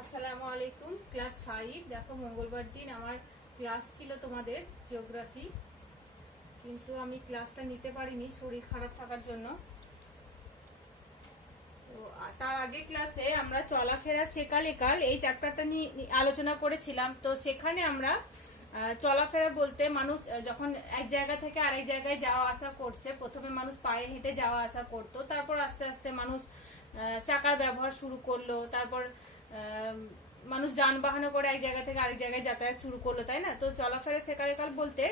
আসসালামু আলাইকুম। ক্লাস 5। দেখো, মঙ্গলবার দিন আমার ক্লাস ছিল তোমাদের জিওগ্রাফি, কিন্তু আমি ক্লাসটা নিতে পারিনি শরীর খারাপ থাকার জন্য। তো তার আগে ক্লাসে আমরা চলাফেরা সেকালেকাল এই চ্যাপ্টারটা নিয়ে আলোচনা করেছিলাম। তো সেখানে আমরা চলাফেরা বলতে মানুষ যখন এক জায়গা থেকে আরেক জায়গায় যাওয়া আসা করছে, প্রথমে মানুষ পায়ে হেঁটে যাওয়া আসা করতো, তারপর আস্তে আস্তে মানুষ চাকার ব্যবহার শুরু করলো, তারপর মানুষ যানবাহনে করে এক জায়গা থেকে আরেক জায়গায় যাতায়াত শুরু করলো, তাই না? তো চলাফেরা সেকালেকাল বলতে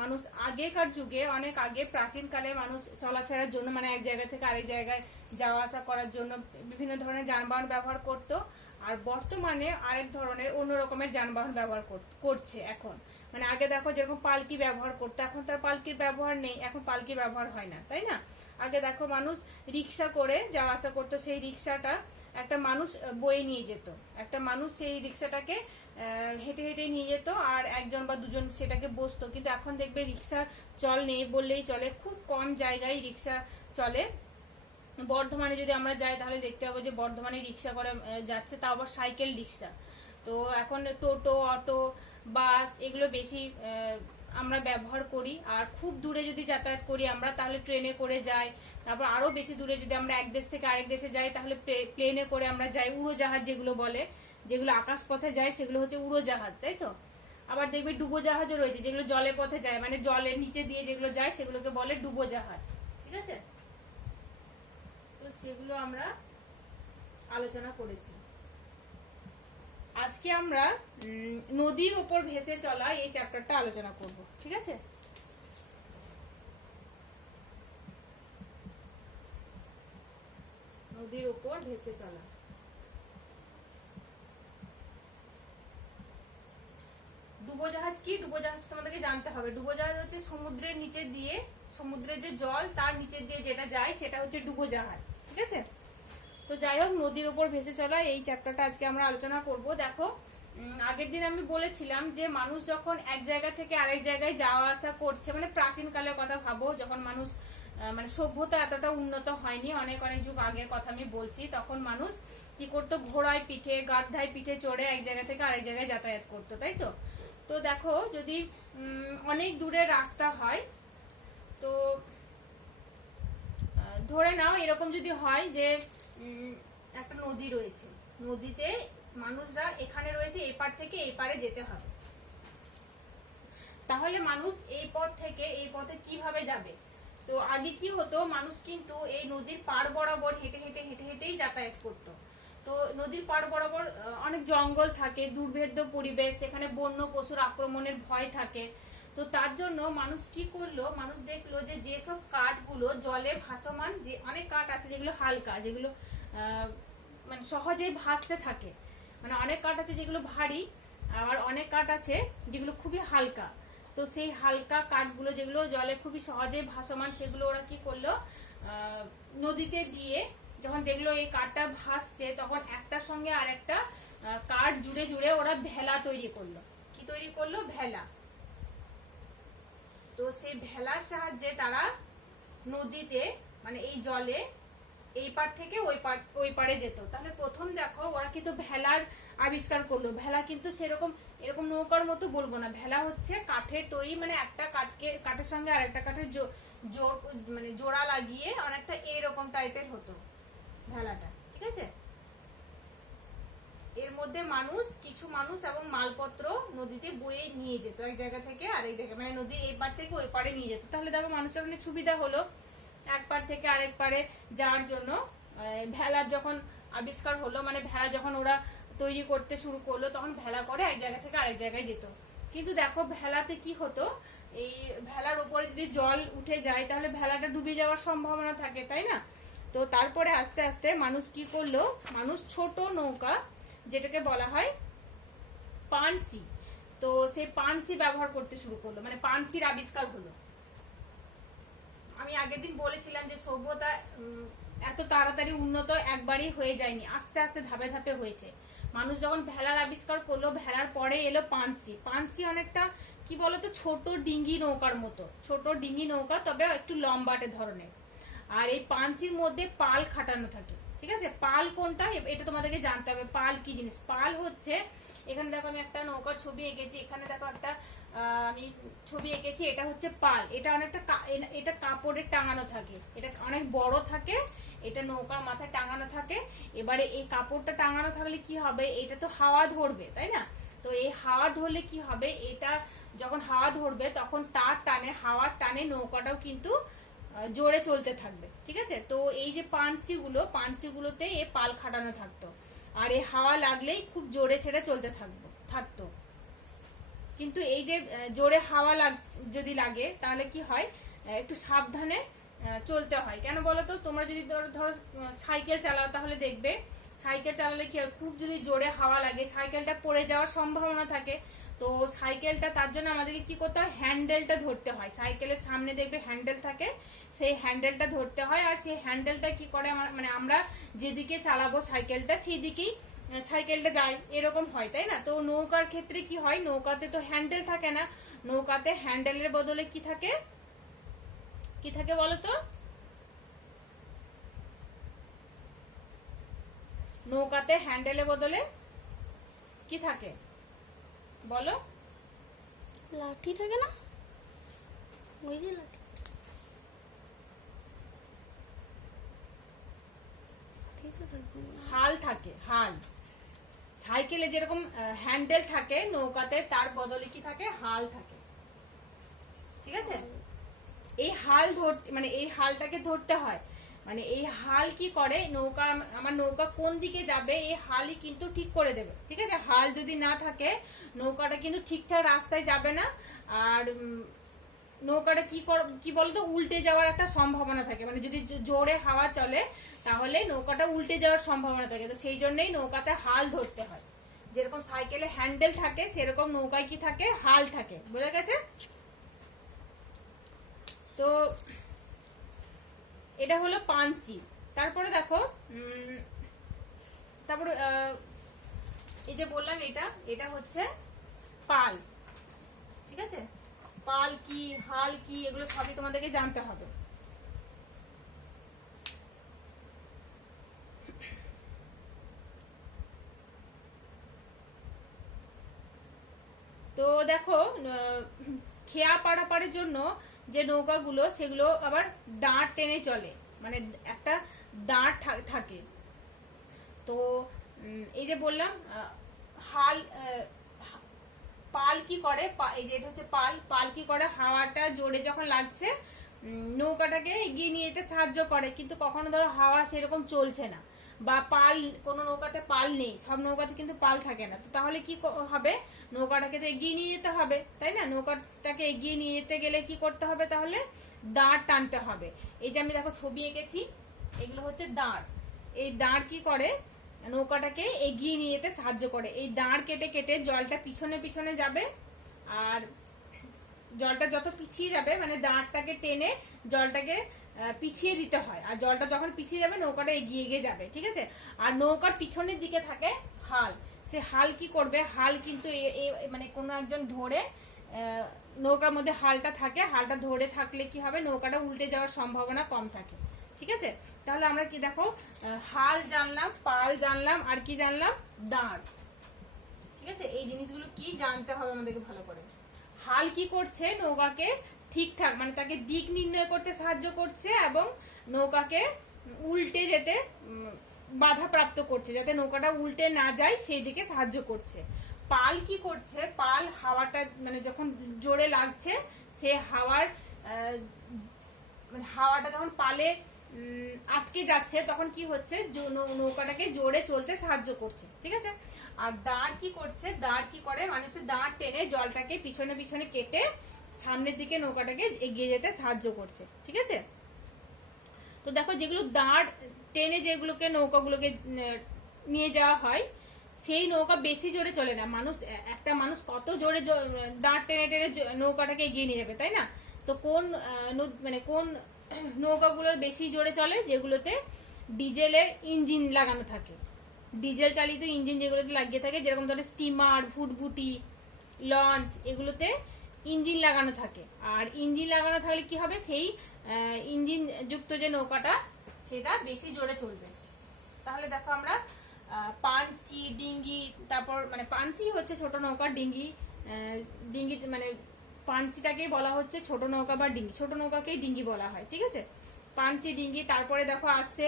মানুষ আগেকার যুগে, অনেক আগে প্রাচীনকালে মানুষ চলাফেরার জন্য মানে এক জায়গা থেকে আরেক জায়গায় যাওয়া আসা করার জন্য বিভিন্ন ধরনের যানবাহন ব্যবহার করত। আর বর্তমানে আরেক ধরনের অন্য রকমের যানবাহন ব্যবহার করছে এখন। মানে আগে দেখো যেরকম পালকি ব্যবহার করতো, এখন তার পালকির ব্যবহার নেই, এখন পালকি ব্যবহার হয় না, তাই না? আগে দেখো মানুষ রিক্সা করে যাওয়া আসা করতো, সেই রিক্সাটা একটা মানুষ বয়ে নিয়ে যেত, একটা মানুষ সেই রিক্সাটাকে হেঁটে হেঁটে নিয়ে যেত, আর একজন বা দুজন সেটাকে বসতো। কিন্তু এখন দেখবে রিক্সা চল নেই বললেই চলে, খুব কম জায়গায় রিক্সা চলে। বর্ধমানে যদি আমরা যাই তাহলে দেখতে পাবো যে বর্ধমানে রিক্সা করে যাচ্ছে, তাও আবার সাইকেল রিক্সা। তো এখন টোটো, অটো, বাস এগুলো বেশি আমরা ব্যবহার করি। আর খুব দূরে যদি যাতায়াত করি আমরা, তাহলে ট্রেনে করে যাই। তারপর আরো বেশি দূরে যদি আমরা এক দেশ থেকে আরেক দেশে যাই, তাহলে প্লেনে করে আমরা যাই। উড়োজাহাজ যেগুলো বলে, যেগুলো আকাশ পথে যায় সেগুলো হচ্ছে উড়োজাহাজ, তাই তো? আবার দেখবে ডুবোজাহাজও রয়েছে, যেগুলো জলের পথে যায়, মানে জলের নিচে দিয়ে যেগুলো যায় সেগুলোকে বলে ডুবোজাহাজ, ঠিক আছে? তো সেগুলো আমরা আলোচনা করেছি। আজকে আমরা নদীর উপর ভেসে চলা এই চ্যাপ্টারটা আলোচনা করব, ঠিক আছে? নদীর উপর ভেসে চলা। ডুবোজাহাজ কি? ডুবোজাহাজ তোমাদেরকে জানতে হবে। ডুবোজাহাজ হচ্ছে সমুদ্রের নিচে দিয়ে, সমুদ্রের যে জল তার নিচে দিয়ে যেটা যায় সেটা হচ্ছে ডুবোজাহাজ, ঠিক আছে? তো যাই হোক, নদীর উপর ভেসে চলা এই চ্যাপ্টারটা আজকে আমরা আলোচনা করব। দেখো, আগের দিন আমি বলেছিলাম যে মানুষ যখন এক জায়গা থেকে আরেক জায়গায় যাওয়া আসা করছে, মানে প্রাচীন কালের কথা ভাবো, যখন মানুষ মানে সভ্যতা এতটা উন্নত হয়নি, অনেক অনেক যুগ আগের কথা আমি বলছি, তখন মানুষ কি করতো? ঘোড়ায় পিঠে, গাধায় পিঠে চড়ে এক জায়গা থেকে আরেক জায়গায় যাতায়াত করতো, তাই তো? তো দেখো, যদি অনেক দূরের রাস্তা হয়, তো ধরে নাও এরকম যদি হয় যে একটা নদী রয়েছে, নদীতে মানুষরা এখানে রয়েছে, এপার থেকে এপারে যেতে হবে, তাহলে মানুষ এই পথ থেকে এই পথে কিভাবে যাবে? তো আগে কি হতো? মানুষ কিন্তু এই নদীর পাড় বরাবর হেঁটে হেঁটে হেঁটে হেঁটেই যাতায়াত করতো। তো নদীর পাড় বরাবর অনেক জঙ্গল থাকে, দুর্ভেদ্য পরিবেশ, সেখানে বন্য পশুর আক্রমণের ভয় থাকে। তো তার জন্য মানুষ কি করলো? মানুষ দেখলো যে যেসব কাঠগুলো জলে ভাসমান, যে অনেক কাঠ আছে যেগুলো হালকা, যেগুলো মানে সহজেই ভাসতে থাকে, মানে অনেক কাঠ আছে যেগুলো ভারী, আর অনেক কাঠ আছে যেগুলো খুবই হালকা। তো সেই হালকা কাঠগুলো যেগুলো জলে খুবই সহজেই ভাসমান, সেগুলো ওরা কি করলো? নদীতে দিয়ে যখন দেখলো এই কাঠটা ভাসছে, তখন একটার সঙ্গে আর একটা কাঠ জুড়ে জুড়ে ওরা ভেলা তৈরি করলো। কি তৈরি করলো? ভেলা। তো সেই ভেলার সাহায্যে তারা নদীতে, মানে এই জলে এই পার থেকে ওই পারে যেত। তাহলে প্রথম দেখো, ওরা কিন্তু ভেলার আবিষ্কার করলো। ভেলা কিন্তু সেরকম এরকম নৌকার মতো বলবো না, ভেলা হচ্ছে কাঠের তৈরি, মানে একটা কাঠের সঙ্গে আরেকটা কাঠের মানে জোড়া লাগিয়ে অনেকটা এরকম টাইপের হতো ভেলাটা, ঠিক আছে? এর মধ্যে কিছু মানুষ এবং মালপত্র নদীতে বয়ে নিয়ে যেত এক জায়গা থেকে আরেক জায়গায়, মানে নদীর এই পার থেকে ওই পারে নিয়ে যেত। তাহলে দেখো মানুষের অনেক সুবিধা হলো এক পার থেকে আরেক পারে যাওয়ার জন্য। ভেলার যখন আবিষ্কার হলো, মানে ভেলা যখন ওরা তৈরি করতে শুরু করলো, তখন ভেলা করে এক জায়গা থেকে আরেক জায়গায় যেত। কিন্তু দেখো, ভেলাতে কি হতো? এই ভেলার উপরে যদি জল উঠে যায়, তাহলে ভেলাটা ডুবে যাওয়ার সম্ভাবনা থাকে, তাই না? তো তারপরে আস্তে আস্তে মানুষ কি করলো? মানুষ ছোট নৌকা, যেটাকে বলা হয় পানসি, তো সেই পানসি ব্যবহার করতে শুরু করলো, মানে পানসির আবিষ্কার হলো। আমি আগের দিন বলেছিলাম যে সভ্যতা এত তাড়াতাড়ি উন্নত একবারই হয়ে যায়নি, আস্তে আস্তে ধাপে ধাপে হয়েছে। মানুষ যখন ভেলার আবিষ্কার করলো, ভেলার পরে এলো পানসি। পানসি অনেকটা কি বলতো, ছোট ডিঙ্গি নৌকার মতো, ছোট ডিঙ্গি নৌকা, তবে একটু লম্বাটে ধরনের। আর এই পানসির মধ্যে পাল খাটানো থাকে, ঠিক আছে। পাল কোনটা এটা তোমাদেরকে জানতে হবে। পাল কি জিনিস? পাল হচ্ছে, এখানে দেখো আমি একটা নৌকার ছবি এঁকেছি, এখানে দেখো একটা আমি ছবি এঁকেছি, এটা হচ্ছে পাল। এটা অনেকটা এটা কাপড়ে টাঙানো থাকে, এটা অনেক বড় থাকে, এটা নৌকার মাথায় টাঙানো থাকে। এবারে এই কাপড়টা টাঙানো থাকলে কি হবে, এটা তো হাওয়া ধরবে তাই না? তো এই হাওয়া ধরলে কি হবে, এটা যখন হাওয়া ধরবে তখন তার টানে, হাওয়ার টানে নৌকাটাও কিন্তু জোরে চলতে থাকবে। ঠিক আছে। তো এই যে পাঞ্চিগুলোতে এই পাল খাটানো থাকতো, আর এই হাওয়া লাগলেই খুব জোরে সেটা চলতে থাকতো। কিন্তু এই যে জোরে হাওয়া যদি লাগে তাহলে কি হয়, একটু সাবধানে চলতে হয়। কেন বলো তো? তোমরা যদি ধরো সাইকেল চালাও তাহলে দেখবে সাইকেল চালালে কি হয়, খুব যদি জোরে হাওয়া লাগে সাইকেলটা পড়ে যাওয়ার সম্ভাবনা থাকে। তো সাইকেলটা, তার জন্য আমাদেরকে কি করতে হয়, হ্যান্ডেলটা ধরতে হয়। সাইকেলের সামনে দেখবে হ্যান্ডেল থাকে, সেই হ্যান্ডেলটা ধরতে হয়। আর সেই হ্যান্ডেলটা কি করে, মানে আমরা যেদিকে চালাবো সাইকেলটা সেই দিকেই সাইকেলটা যায়, এরকম হয় তাই না? তো নৌকার ক্ষেত্রে কি হয়, নৌকাতে তো হ্যান্ডেল থাকে না, নৌকাতে হ্যান্ডেলের বদলে কি থাকে, কি থাকে বলো তো? নৌকাতে হ্যান্ডেলের বদলে কি থাকে বলো? লাঠি থাকে না, ওই যে লাঠি, হাল থাকে, হাল। সাইকেলে যেরকম হ্যান্ডেল থাকে, নৌকাতে তার বদলে কি থাকে, হাল থাকে। ঠিক আছে। এই হাল ধরতে, মানে এই হালটাকে ধরতে হয়। মানে এই হাল কি করে, আমার নৌকা কোন দিকে যাবে এই হালই কিন্তু ঠিক করে দেবে। ঠিক আছে। হাল যদি না থাকে নৌকাটা কিন্তু ঠিকঠাক রাস্তায় যাবে না, আর নৌকাটা কি বলতো, উল্টে যাওয়ার একটা সম্ভাবনা থাকে। মানে যদি জোরে হাওয়া চলে তাহলে নৌকাটা উল্টে যাওয়ার সম্ভাবনা থাকে। তো সেই জন্যই নৌকাতে হাল ধরতে হয়। যেরকম সাইকেলে হ্যান্ডেল থাকে সেরকম নৌকায় কি থাকে, হাল থাকে। বোঝা গেছে? তো এটা হলো পাঞ্চি। তারপরে দেখো তারপরে এই যে বললাম এটা হচ্ছে পাল। ঠিক আছে। পাল কি, হাল কি, এগুলো সবই তোমাদেরকে জানতে হবে। তো দেখো খেয়া পারাপারের জন্য যে নৌকাগুলো, সেগুলো আবার দাঁড় টেনে চলে, মানে একটা দাঁড় থাকে। তো এই যে বললাম হাল, পাল কি করে, এই যে এটা হচ্ছে পাল কি করে, হাওয়াটা জোরে যখন লাগছে নৌকাটাকে এগিয়ে নিয়ে যেতে সাহায্য করে। কিন্তু কখনো ধরো হাওয়া সেরকম চলছে না, বা পাল, কোনো নৌকাতে পাল নেই, সব নৌকাতে কিন্তু পাল থাকে না, তো তাহলে কি হবে, নৌকাটাকে তো এগিয়ে নিয়ে যেতে হবে তাই না? নৌকাটাকে এগিয়ে নিয়ে যেতে গেলে কি করতে হবে, তাহলে দাঁড় টানতে হবে। এই যে আমি দেখো ছবি এঁকেছি, এগুলো হচ্ছে দাঁড়। এই দাঁড় কি করে, নৌকাটাকে এগিয়ে নিয়ে যেতে সাহায্য করে। এই দাঁড় কেটে কেটে জলটা পিছনে পিছনে যাবে, আর জলটা যত পিছিয়ে যাবে, মানে দাঁড়টাকে টেনে জলটাকে পিছিয়ে দিতে হয়, আর জলটা যখন পিছিয়ে যাবে নৌকাটা এগিয়ে এগিয়ে যাবে। ঠিক আছে। আর নৌকার পিছনের দিকে থাকে হাল। সে হাল কি করবে, হাল কিন্তু মানে কোনো একজন ধরে, নৌকার মধ্যে হালটা থাকে, হালটা ধরে থাকলে কি হবে, নৌকাটা উল্টে যাওয়ার সম্ভাবনা কম থাকে। ঠিক আছে। তাহলে আমরা কি দেখো, হাল জানলাম, পাল জানলাম, আর কি জানলাম, দাঁড়। ঠিক আছে। এই জিনিসগুলো কি জানতে হবে আমাদেরকে ভালো করে। হাল কি করছে, নৌকাকে ঠিকঠাক, মানে তাকে দিক নির্ণয় করতে সাহায্য করছে, এবং নৌকাকে উল্টে যেতে বাধা প্রাপ্ত করছে, যাতে নৌকাটা উল্টে না যায় সেই দিকে সাহায্য করছে। পাল কি করছে, পাল হাওয়াটা, মানে যখন জোরে লাগছে, সে হাওয়াটা যখন পালে আটকে যাচ্ছে তখন কি হচ্ছে, নৌকাটাকে জোরে চলতে সাহায্য করছে। ঠিক আছে। আর দাঁড় কি করছে, দাঁড় কি করে, মানুষের দাঁড় টেনে জলটাকে পিছনে পিছনে কেটে সামনের দিকে নৌকাটাকে এগিয়ে যেতে সাহায্য করছে। ঠিক আছে। তো দেখো, যেগুলো দাঁড় টেনে যেগুলোকে নৌকাগুলোকে নিয়ে যাওয়া হয়, সেই নৌকা বেশি জোরে চলে না। একটা মানুষ কত জোরে দাঁড় টেনে টেনে নৌকাটাকে এগিয়ে নিয়ে যাবে তাই না? তো কোন নৌকাগুলো বেশি জোরে চলে, যেগুলোতে ডিজেলের ইঞ্জিন লাগানো থাকে। ডিজেল চালিত ইঞ্জিন যেগুলোতে লাগিয়ে থাকে, যেরকম ধরো স্টিমার, ফুটবুটি, লঞ্চ, এগুলোতে ইঞ্জিন লাগানো থাকে। আর ইঞ্জিন লাগানো থাকলে কি হবে, সেই ইঞ্জিন যুক্ত যে নৌকাটা সেটা বেশি জোরে চলবে। তাহলে দেখো আমরা পানসি, ডিঙ্গি, তারপর মানে পানসি হচ্ছে ছোট নৌকা, ডিঙ্গি ডিঙ্গি মানে পানসিটাকেই বলা হচ্ছে ছোট নৌকা বা ডিঙ্গি, ছোট নৌকাকেই ডিঙ্গি বলা হয়, ঠিক আছে। পানসি, ডিঙ্গি, তারপরে দেখো আসছে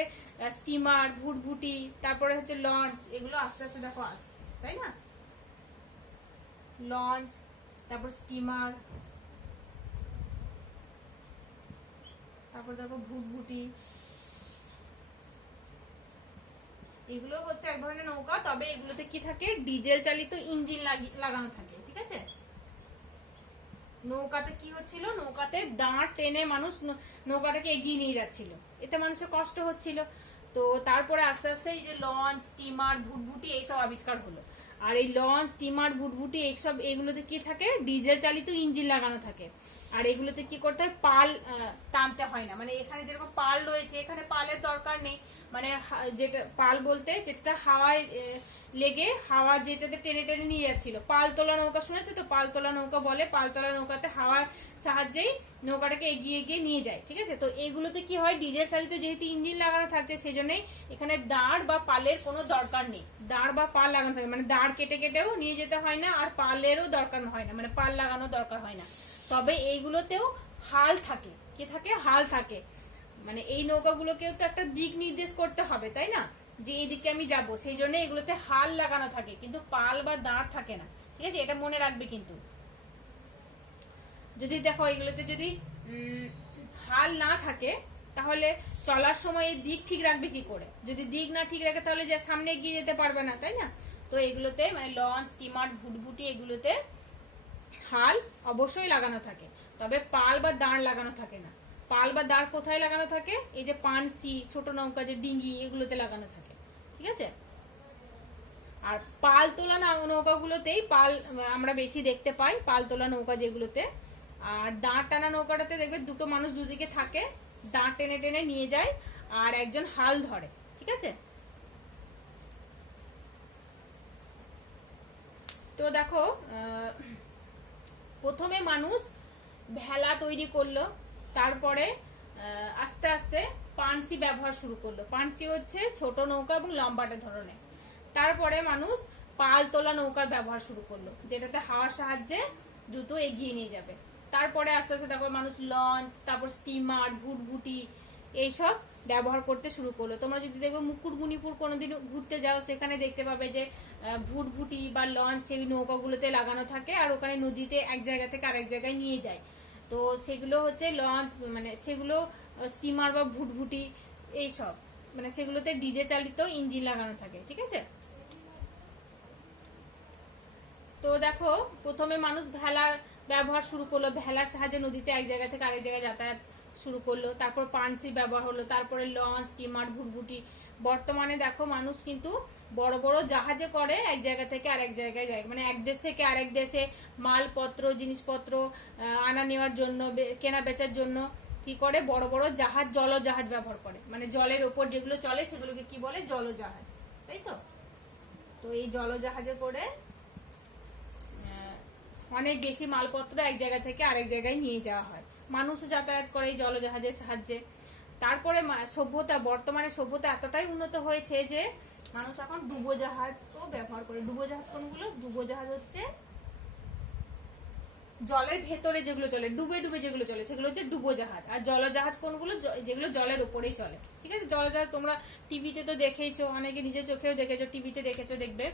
স্টিমার, ভুটভুটি, তারপরে হচ্ছে লঞ্চ, এগুলো আস্তে আস্তে দেখো আসছে, তাই না। লঞ্চ, তারপর স্টিমার, তারপর দেখো ভুটভুটি, এগুলো হচ্ছে এক ধরনের নৌকা, তবে এগুলোতে কি থাকে, ডিজেল চালিত ইঞ্জিন লাগানো থাকে, ঠিক আছে। নৌকাতে কি হচ্ছিল, নৌকাতে দাঁড় টেনে মানুষ নৌকাটাকে এগিয়ে নিয়ে যাচ্ছিল, এতে মানুষের কষ্ট হচ্ছিল। তো তারপরে আস্তে আস্তে এই যে লঞ্চ, স্টিমার, ভুটভুটি এইসব আবিষ্কার হলো। আর এই লঞ্চ, স্টিমার, ভুটভুটি এইসব এগুলোতে কি থাকে, ডিজেল চালিত ইঞ্জিন লাগানো থাকে। আর এগুলোতে কি করতে হয়, পাল টানতে হয় না, মানে এখানে যেরকম পাল রয়েছে এখানে পালের দরকার নেই, মানে যেটা পাল বলতে যেটা হাওয়ায় লেগে হাওয়া যেটাতে টেনে টেনে নিয়ে যাচ্ছিল, পালতোলা নৌকা শুনেছো তো, পালতোলা নৌকা বলে। পালতোলা নৌকাতে হাওয়ার সাহায্যেই নৌকাটাকে এগিয়ে এগিয়ে নিয়ে যায়, ঠিক আছে। তো এগুলোতে কি হয়, ডিজেল চালিত যেহেতু ইঞ্জিন লাগানো থাকছে সেজন্যই এখানে দাঁড় বা পালের কোনো দরকার নেই, দাঁড় বা পাল লাগানো থাকে, মানে দাঁড় কেটে কেটেও নিয়ে যেতে হয় না, আর পালেরও দরকার হয় না, মানে পাল লাগানো দরকার হয় না। তবে এইগুলোতেও হাল থাকে, কি থাকে, হাল থাকে, মানে এই নৌকাগুলোকেও তো একটা দিক নির্দেশ করতে হবে, তাই না, যে এই দিকে আমি যাব, সেই জন্য এগুলোতে হাল লাগানো থাকে, কিন্তু পাল বা দাঁড় থাকে না, ঠিক আছে, এটা মনে রাখবে। কিন্তু যদি দেখো এগুলোতে যদি হাল না থাকে তাহলে চলার সময় এই দিক ঠিক রাখবে কি করে, যদি দিক না ঠিক রাখে তাহলে যে সামনে এগিয়ে যেতে পারবে না, তাই না। তো এগুলোতে মানে লঞ্চ, স্টিমার, ভুটভুটি এগুলোতে হাল অবশ্যই লাগানো থাকে, তবে পাল বা দাঁড় লাগানো থাকে না। পাল বা দাঁড় কোথায় লাগানো থাকে, এই যে পানসি, ছোট নৌকা যে ডিঙ্গি, এগুলোতে লাগানো থাকে, ঠিক আছে। আর পাল তোলা নৌকাগুলোতেই পাল আমরা বেশি দেখতে পাই, পাল তোলা নৌকা যেগুলোতে। আর দাঁড় টানা নৌকাটাতে দেখবে দুটো মানুষ দুদিকে থাকে, দাঁড় টেনে টেনে নিয়ে যায় আর একজন হাল ধরে, ঠিক আছে। তো দেখো প্রথমে মানুষ ভেলা তৈরি করলো, তারপরে আস্তে আস্তে পানসি ব্যবহার শুরু করলো। পানসি হচ্ছে ছোট নৌকা এবং লম্বাটে ধরনের। তারপরে মানুষ পাল তোলা নৌকার ব্যবহার শুরু করলো, যেটাতে হাওয়ার সাহায্যে দ্রুত এগিয়ে নিয়ে যাবে। তারপরে আস্তে আস্তে দেখো মানুষ লঞ্চ, তারপর স্টিমার, ভুটভুটি এইসব ব্যবহার করতে শুরু করলো। তোমরা যদি দেখো মুকুটমণিপুর কোনোদিন ঘুরতে যাও, সেখানে দেখতে পাবে যে ভুটভুটি বা লঞ্চ সেই নৌকাগুলোতে লাগানো থাকে, আর ওখানে নদীতে এক জায়গা থেকে আরেক জায়গায় নিয়ে যায়। তো সেগুলো হচ্ছে লঞ্চ, মানে সেগুলো স্টিমার বা ভুটভুটি এইসব, মানে সেগুলোতে ডিজেল চালিত ইঞ্জিন লাগানো থাকে, ঠিক আছে। তো দেখো প্রথমে মানুষ ভেলার ব্যবহার শুরু করলো, ভেলার সাহায্যে নদীতে এক জায়গা থেকে আরেক জায়গায় যাতায়াত শুরু করলো। তারপর পানসি ব্যবহার হলো, তারপরে লঞ্চ, স্টিমার, ভুটভুটি। বর্তমানে দেখো মানুষ কিন্তু বড় বড় জাহাজে করে এক জায়গা থেকে আরেক জায়গায় যায়, মানে এক দেশ থেকে আরেক দেশে মালপত্র, জিনিসপত্র আনা নেওয়ার জন্য, কেনা বেচার জন্য কি করে, বড় বড় জাহাজ, জলজাহাজ ব্যবহার করে, মানে জলের ওপর যেগুলো চলে সেগুলোকে কি বলে, জলজাহাজ, তাই তো। তো এই জলজাহাজে করে অনেক বেশি মালপত্র এক জায়গা থেকে আরেক জায়গায় নিয়ে যাওয়া হয়, মানুষও যাতায়াত করে এই জলজাহাজের সাহায্যে। তারপরে সভ্যতা, বর্তমানে সভ্যতা এতটাই উন্নত হয়েছে যে মানুষ এখন ডুবোজাহাজও ব্যবহার করে। ডুবোজাহাজ কোনগুলো, ডুবোজাহাজ হচ্ছে জলের ভেতরে যেগুলো চলে, ডুবে ডুবে যেগুলো চলে সেগুলো হচ্ছে ডুবোজাহাজ। আর জলজাহাজ কোনগুলো, যেগুলো জলের উপরেই চলে, ঠিক আছে। জলজাহাজ তোমরা টিভিতে তো দেখেইছো, অনেকে নিজের চোখেও দেখেছো, টিভিতে দেখেছো, দেখবে।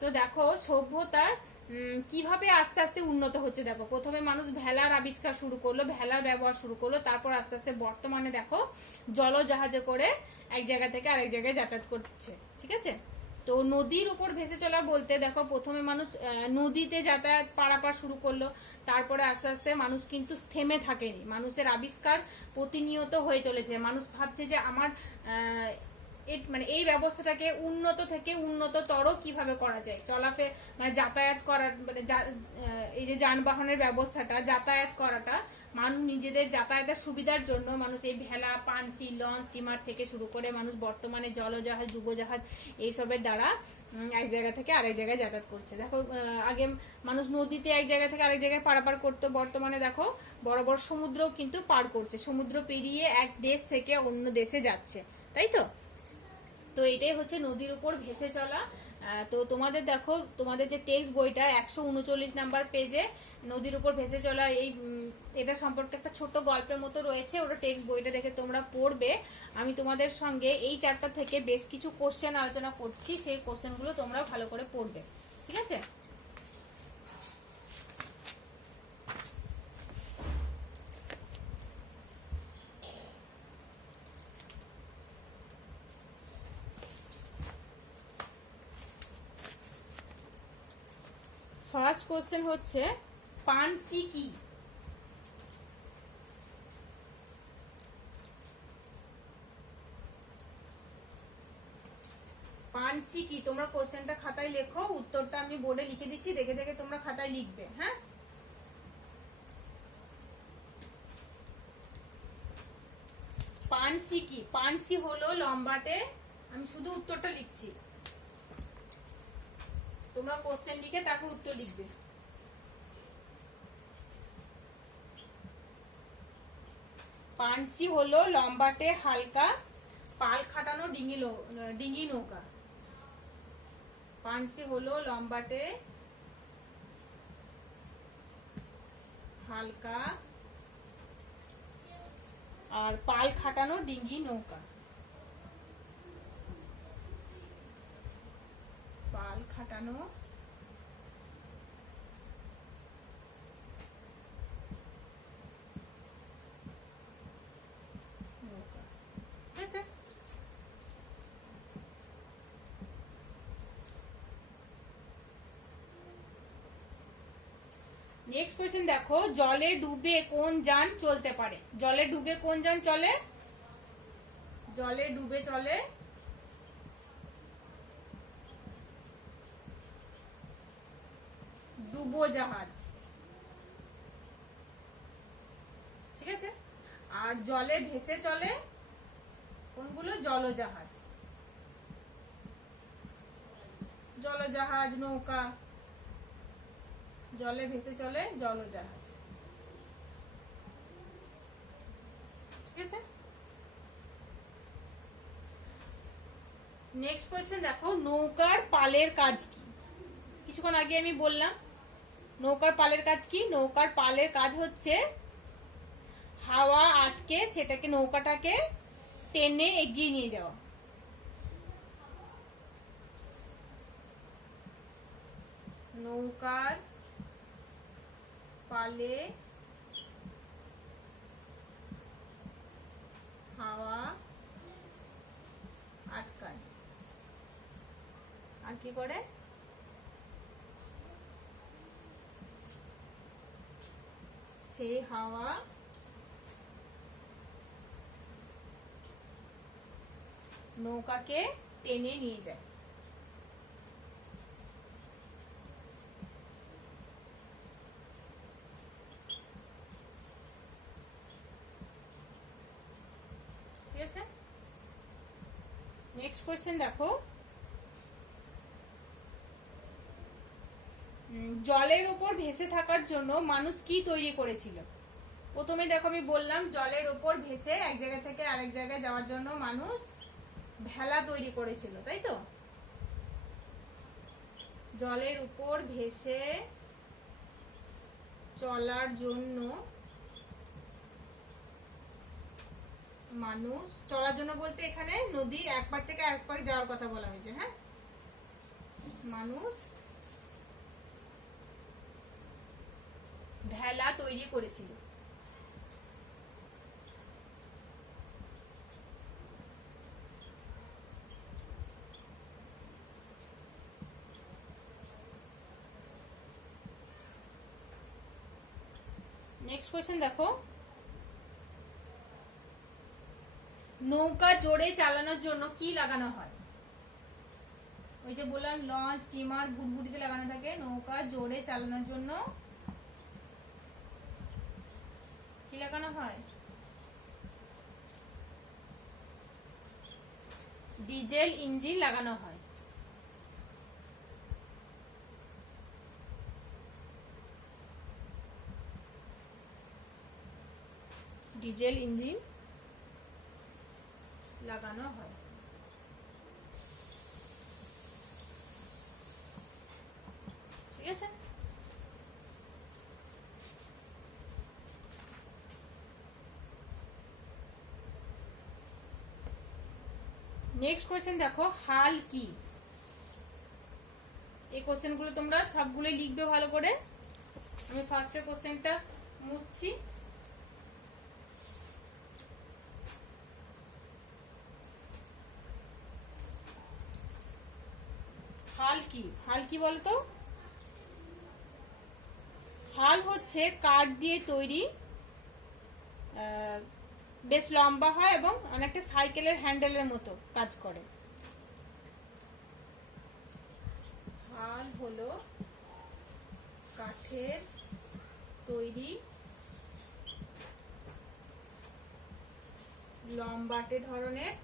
তো দেখো সভ্যতার কিভাবে আস্তে আস্তে উন্নত হচ্ছে। দেখো প্রথমে মানুষ ভেলার আবিষ্কার শুরু করলো, ভেলার ব্যবহার শুরু করলো, তারপর আস্তে আস্তে বর্তমানে দেখো জলজাহাজে করে এক জায়গা থেকে আরেক জায়গায় যাতায়াত করছে, ঠিক আছে। তো নদীর উপর ভেসে চলা বলতে দেখো প্রথমে মানুষ নদীতে যাতায়াত পারাপার শুরু করলো, তারপরে আস্তে আস্তে মানুষ কিন্তু থেমে থাকেনি, মানুষের আবিষ্কার প্রতিনিয়ত হয়ে চলেছে। মানুষ ভাবছে যে আমার মানে এই ব্যবস্থাটাকে উন্নত থেকে উন্নততর কিভাবে করা যায়, চলাফেরা মানে যাতায়াত করার, মানে এই যে যানবাহনের ব্যবস্থাটা, যাতায়াত করাটা, মানুষ নিজেদের যাতায়াতের সুবিধার জন্য মানুষ এই ভেলা, পানসি, লঞ্চ, স্টিমার থেকে শুরু করে মানুষ বর্তমানে জলজাহাজ, ডুবোজাহাজ এইসবের দ্বারা এক জায়গা থেকে আরেক জায়গায় যাতায়াত করছে। দেখো আগে মানুষ নদীতে এক জায়গা থেকে আরেক জায়গায় পারাপার করতো, বর্তমানে দেখো বড় বড় সমুদ্রও কিন্তু পার করছে, সমুদ্র পেরিয়ে এক দেশ থেকে অন্য দেশে যাচ্ছে, তাই তো। তো এটাই হচ্ছে নদীর উপর ভেসে চলা। তো তোমাদের দেখো, তোমাদের যে টেক্সট বইটা 139 নাম্বার পেজে নদীর উপর ভেসে চলা এই এটা সম্পর্কে একটা ছোট গল্পের মতো রয়েছে, ওটা টেক্সট বইটা দেখে তোমরা পড়বে। আমি তোমাদের সঙ্গে এই চ্যাপ্টার থেকে বেশ কিছু কোশ্চেন আলোচনা করছি, সেই কোশ্চেনগুলো তোমরা ভালো করে পড়বে, ঠিক আছে? ফার্স্ট কোশ্চেন হচ্ছে পানসি কি? পানসি কি? তোমরা কোশ্চেনটা খাতায় লেখো, উত্তরটা আমি বোর্ডে লিখে দিচ্ছি, দেখে দেখে তোমরা খাতায় লিখবে। হ্যাঁ, পানসি কি? পানসি হলো লম্বাটে, আমি শুধু উত্তরটা লিখছি, তোমরা কোশ্চেন লিখে তারপর উত্তর লিখবে। পানসি হলো লম্বাটে হালকা পাল খাটানো ডিঙি নৌকা। পানসি হলো লম্বাটে হালকা আর পাল খাটানো ডিঙি নৌকা। পাল খাটানো নৌকা, ঠিক আছে? নেক্সট কোশ্চেন দেখো, জলে ডুবে কোন যান চলতে পারে? জলে ডুবে কোন যান চলে? জলে ডুবে চলে ডুবো জাহাজ, ঠিক আছে? আর জলে ভেসে চলে কোনগুলো? জলজাহাজ, জলজাহাজ, নৌকা। জলে ভেসে চলে জলজাহাজ, ঠিক আছে? নেক্সট কোয়েশ্চেন দেখো, নৌকার পালের কাজ কি? কিছুক্ষণ আগে আমি বললাম নৌকার পালের কাজ কি। নৌকার পালের কাজ হচ্ছে হাওয়া আটকে সেটাকে, নৌকাটাকে টেনে এগিয়ে নিয়ে যাওয়া। নৌকার পালে হাওয়া আটকায়, আর কি করে? সেই হাওয়া নৌকাকে টেনে নিয়ে যায়। ঠিক আছে? নেক্সট কোয়েশ্চেন দেখো, জলের উপর ভেসে থাকার জন্য মানুষ কি তৈরি করেছিল? প্রথমে দেখো আমি বললাম জলের উপর ভেসে এক জায়গা থেকে আরেক জায়গায় যাওয়ার জন্য মানুষ ভেলা তৈরি করেছিল, তাই তো? জলের উপর ভেসে চলার জন্য মানুষ, চলার জন্য বলতে এখানে নদীর এক পার থেকে আরেক পার যাওয়ার কথা বলা হয়েছে। হ্যাঁ, মানুষ ভেলা তৈরি করেছিল। নেক্সট কোয়েশ্চেন দেখো, নৌকা জোরে চালানোর জন্য কি লাগানো হয়? ওই যে বললাম লঞ্চ, স্টিমার, ভুটভুটিতে লাগানো থাকে। নৌকা জোরে চালানোর জন্য কি লাগানো হয়? ডিজেল ইঞ্জিন লাগানো হয়। ডিজেল ইঞ্জিন লাগানো হয়। আছে। নেক্সট কোশ্চেন দেখো, হাল কি? এই কোশ্চেন গুলো তোমরা সবগুলো লিখবে ভালো করে। আমি ফার্স্টের কোশ্চেনটা মুছছি। হাল কি? হাল কি বলতো? হাল হচ্ছে কাঠ দিয়ে তৈরি, বেশ লম্বা হয় এবং অনেকটা সাইকেলের হ্যান্ডেলের মতো কাজ করে। হাল হলো কাঠের তৈরি, লম্বাটে ধরনের,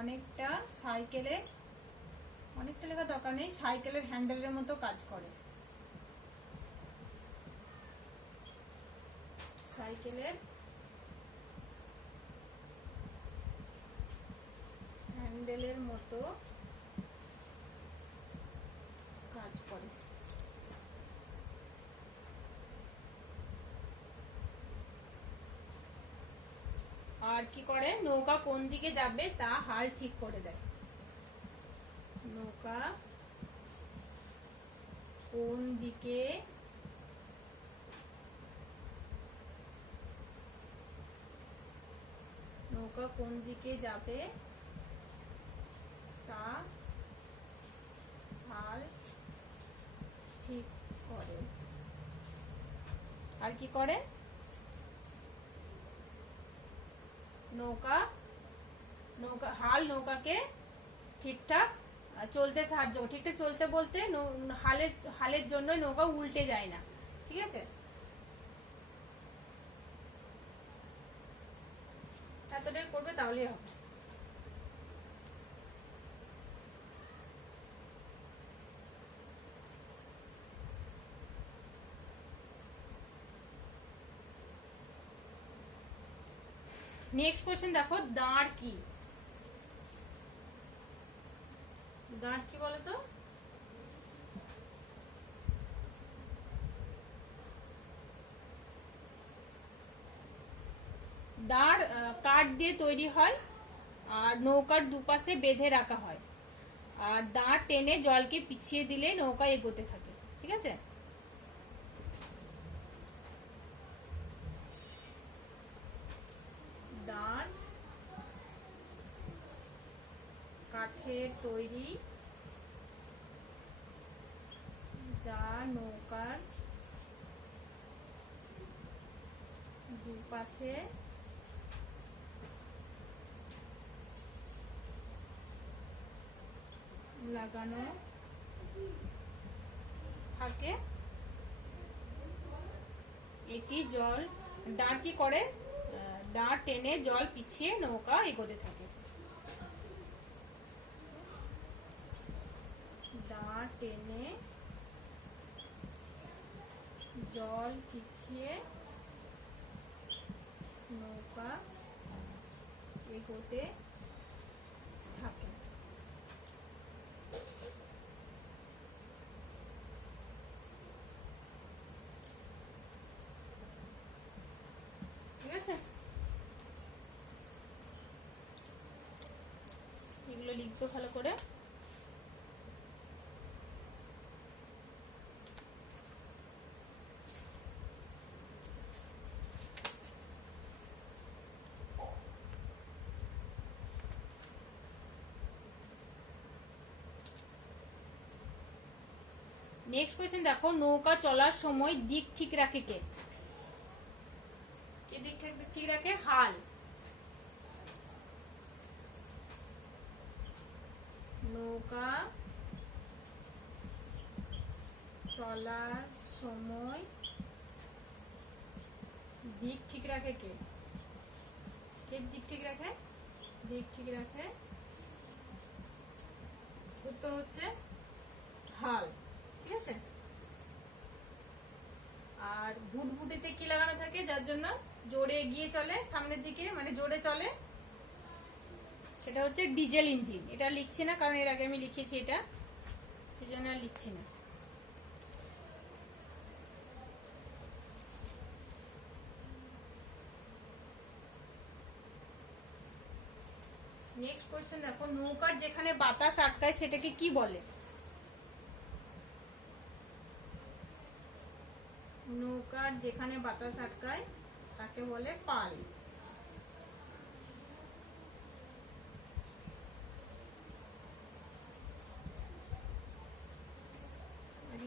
অনেকটা সাইকেলের, অনেকটা লেখা দরকার নেই, সাইকেলের হ্যান্ডেলের মতো কাজ করে। সাইকেলের হ্যান্ডেলের মতো কাজ করে। আর কি করে? নৌকা কোন দিকে যাবে তা হাল ঠিক করে দেয়। নৌকা কোন দিকে যাবে তা হাল ঠিক করে। আর কি করে? হাল নৌকাকে ঠিকঠাক চলতে সাহায্য, ঠিকঠাক চলতে বলতে হালের জন্য নৌকা উল্টে যায় না। ঠিক আছে, এতটাই করবে তাহলেই হবে। নেক্সট কোশ্চেন দেখো, দাঁড় কি? দাঁড় কি বলতো? দাঁড় কাঠ দিয়ে তৈরি হয় আর নৌকার দুপাশে বেঁধে রাখা হয়, আর দাঁড় টেনে জলকে পিছিয়ে দিলে নৌকা এগোতে থাকে। ঠিক আছে, দাঁড় কাঠের তৈরি যা নৌকার দুপাশে লাগানো থাকে। এটি জল, দাঁড় কি করে? দাঁড় টেনে জল পিছিয়ে নৌকা এগোতে থাকে। দাঁড় টেনে জল পিছিয়ে নৌকা এগোতে থাকে। ঠিক আছে, এগুলো লিখছো ভালো করে। নেক্সট কোয়েশ্চেন দেখো, নৌকা চলার সময় দিক ঠিক রাখে কে? কে দিক ঠিক রাখে? হাল। নৌকা চলার সময় দিক ঠিক রাখে কে? কে দিক ঠিক রাখে? দিক ঠিক রাখে, উত্তর হচ্ছে হাল। ঠিক আছে, আর ভুটভুটিতে কি লাগানো থাকে যার জন্য জোরে এগিয়ে চলে সামনের দিকে, মানে জোরে চলে? সেটা হচ্ছে ডিজেল ইঞ্জিন। এটা লিখছি না কারণ এর আগে আমি লিখেছি এটা, সেজন্য আর লিখছি না। নেক্সট কোশ্চেন দেখো, নৌকার যেখানে বাতাস আটকায় সেটাকে কি বলে? নৌকার যেখানে বাতাস আটকায় তাকে বলে পাল।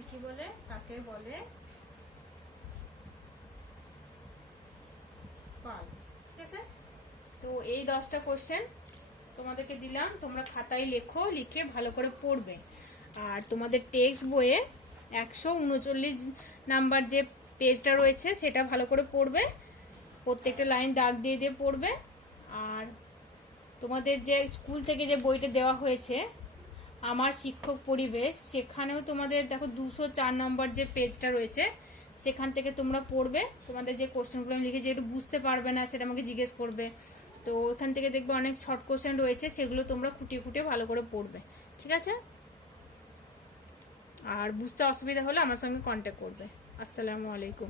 কি বলে? তাকে বলে পাল। ঠিক আছে, তো এই 10টা কোশ্চেন তোমাদেরকে দিলাম, তোমরা খাতায় লেখো, লিখে ভালো করে পড়বে। আর তোমাদের টেক্সট বইয়ে 139 নাম্বার যে পেজটা রয়েছে সেটা ভালো করে পড়বে, প্রত্যেকটা লাইন দাগ দিয়ে দিয়ে পড়বে। আর তোমাদের যে স্কুল থেকে যে বইটা দেওয়া হয়েছে আমার শিক্ষক পরিবেশ, সেখানেও তোমাদের দেখো 204 নম্বর যে পেজটা রয়েছে সেখান থেকে তোমরা পড়বে। তোমাদের যে কোশ্চেনগুলো আমি লিখেছি একটু বুঝতে পারবে না সেটা আমাকে জিজ্ঞেস করবে, তো ওখান থেকে দেখবে অনেক শর্ট কোশ্চেন রয়েছে, সেগুলো তোমরা খুঁটিয়ে খুঁটিয়ে ভালো করে পড়বে। ঠিক আছে, আর বুঝতে অসুবিধা হলে আমার সঙ্গে কন্ট্যাক্ট করবে। আসসালামু আলাইকুম।